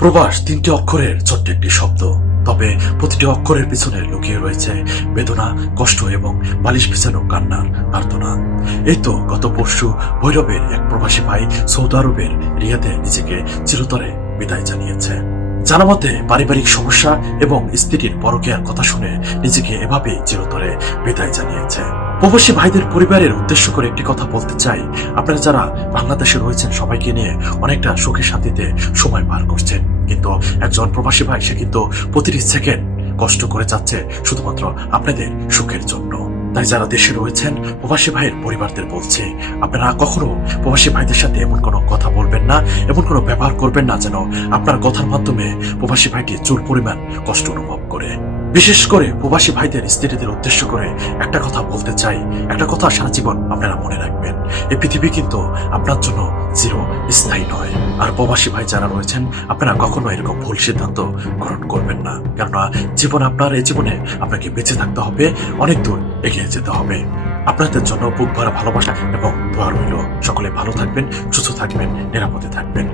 প্রবাস তিনটি অক্ষরের ছোট্ট একটি শব্দ, তবে প্রতিটি অক্ষরের পিছনে লুকিয়ে রয়েছে বেদনা, কষ্ট এবং বালিশ বিছানো কান্নার আর্তনাদ। এই তো গত পরশু ভৈরবের এক প্রবাসী ভাই সৌদি আরবের রিয়াদে নিজেকে চিরতরে বিদায় জানিয়েছে। জানা মতে পারিবারিক সমস্যা এবং স্ত্রীর পরকীয়ার কথা শুনে নিজেকে এভাবেই চিরতরে বিদায় জানিয়েছে। প্রবাসী ভাইদের পরিবারের উদ্দেশ্য করে একটি কথা বলতে চাই, আপনারা যারা বাংলাদেশে রয়েছেন সবাইকে নিয়ে অনেকটা সুখে শান্তিতে সময় পার করছেন, কিন্তু একজন প্রবাসী ভাই সে কিন্তু প্রতিটি সেকেন্ড কষ্ট করে যাচ্ছে শুধুমাত্র আপনাদের সুখের জন্য। তাই যারা দেশে রয়েছেন প্রবাসী ভাইয়ের পরিবারদের বলছে, আপনারা কখনো প্রবাসী ভাইদের সাথে এমন কোনো কথা বলবেন না, এমন কোনো ব্যবহার করবেন না যেন আপনার কথার মাধ্যমে প্রবাসী ভাইটি চুল পরিমাণ কষ্ট অনুভব করে। বিশেষ করে প্রবাসী ভাইদের স্ত্রীদের উদ্দেশ্য করে একটা কথা বলতে চাই, একটা কথা সারা জীবন আপনারা মনে রাখবেন, এই পৃথিবী কিন্তু আপনার জন্য চিরস্থায়ী নয়। আর প্রবাসী ভাই যারা রয়েছেন আপনারা কখনো এরকম ভুল সিদ্ধান্ত গ্রহণ করবেন না, কেননা জীবন আপনার, এই জীবনে আপনাকে বেঁচে থাকতে হবে, অনেক দূর এগিয়ে যেতে হবে। আপনাদের জন্য বুক ভরা ভালোবাসা এবং দোয়া রইল। সকলে ভালো থাকবেন, সুস্থ থাকবেন, নিরাপদে থাকবেন।